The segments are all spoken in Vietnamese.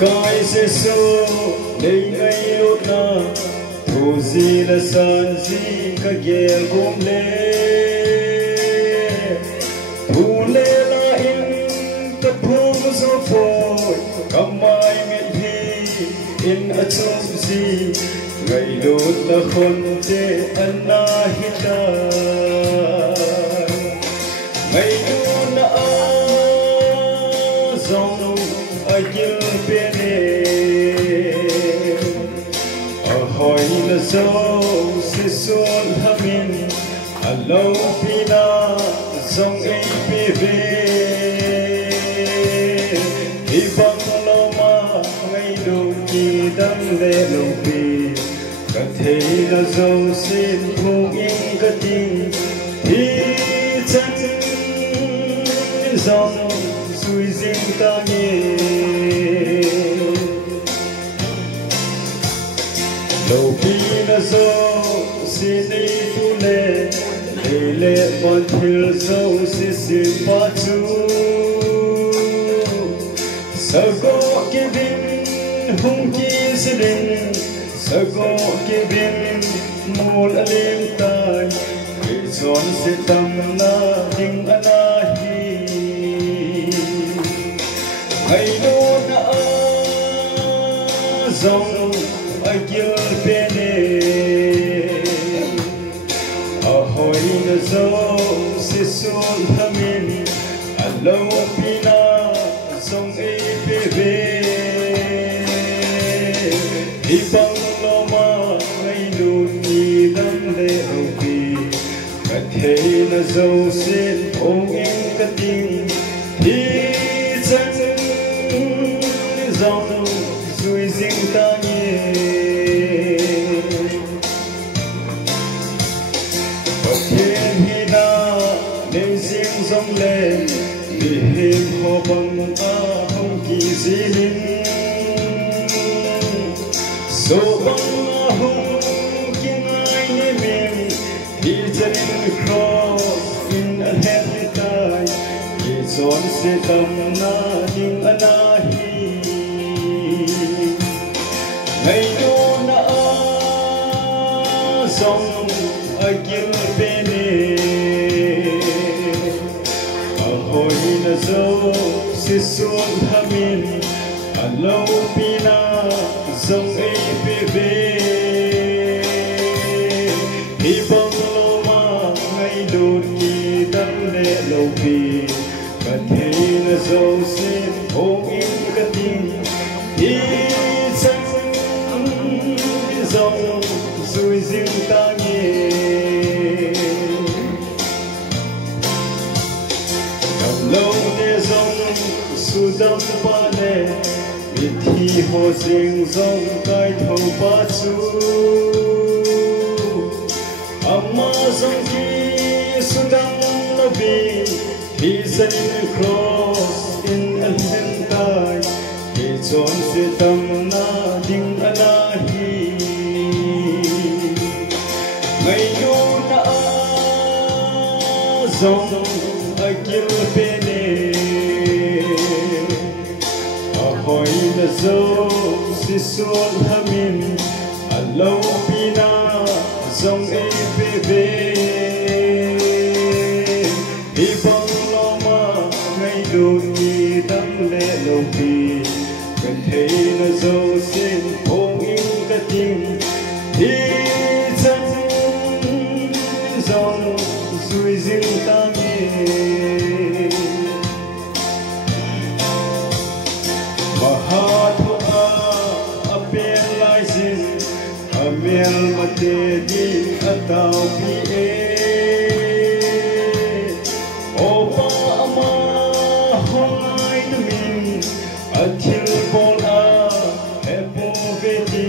Cái sẽ số đây ngay lúc nào thu gì là san gì cả ghé gom lệ thu lệ là in tập hương gió phôi cầm mai miệt hi in ở trong gì ngày lúc là khôn chế anh na hita ngày lúc là dòng ai yêu bên hỏi là dấu sẽ xuân hamin alo pina dòng ai về hy vọng lo mà ngày đầu chỉ đắm lệ lâu vì cả thế là dấu xin thu in cả tình thì chân dòng suy riêng ta nhé lâu khi là dấu xin đi tu lệ để lệ bọn thiếu dấu xin ba chú sao có cái bên hung chi sẽ đến sao có cái bên mùa là đêm tai để chọn sẽ tâm na đình anahi ngày đó đã dòng ai yêu bên hỏi là dấu sẽ xuân hamin alo pina dòng ai về hy vọng lo mà ngày đôi nhị đắm lệ âu vì cả thế là dấu xin ôm em cả tình thì chân dòng duy riêng ta nhé và thiên hi na nên riêng dòng lệ vì hiểm họ bằng không kỳ gì linh số bằng hùng kinh ai nhé mình đi chân cross in a head tai đi chọn sẽ tâm na đình anahi ngày đó na dòng ai kiếm bên hỏi là dấu sẽ xuân hamin alo pina dòng ai về hy vọng lo mà ngày đôi khi đắm lệ lâu vì cả thế là dấu xin ôm in cả tình thì chân dòng rồi riêng ta nhé cầm lâu để dòng su đắm ba lệ vì thi hồ riêng dòng cái thầu ba chú amma dòng khi su đắm là vì thì dân cross in a hen tai thì chọn sẽ tâm na đình anahi ngày đó đã dòng ai kiếm bên hỏi là dấu sẽ xuân hamin alo pina dòng ai về hy vọng lo mà ngày đôi nhị đắm lệ lâu vì cần thấy là dấu xin ôm in cả tình thì chân dòng duy riêng ta nhé mà hát hoa bên lại xin miền mặt địa đi tao bị opa ama hongai na min athil bola epo veti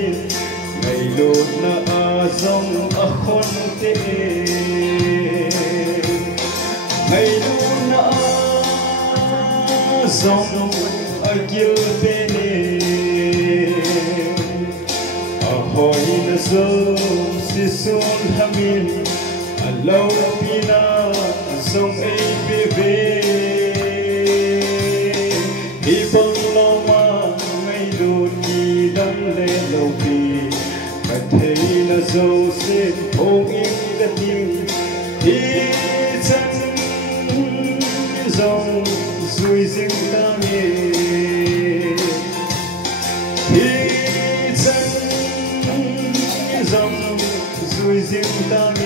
ngày lột na azong akhon te ngày lột na azong agil pene hỏi là dấu sẽ xuân hamin alo pina dòng ai về hy vọng lo mà ngày dầu sen không yên đất nhưng thì chân dòng rồi riêng ta nghe thì chân dòng rồi riêng ta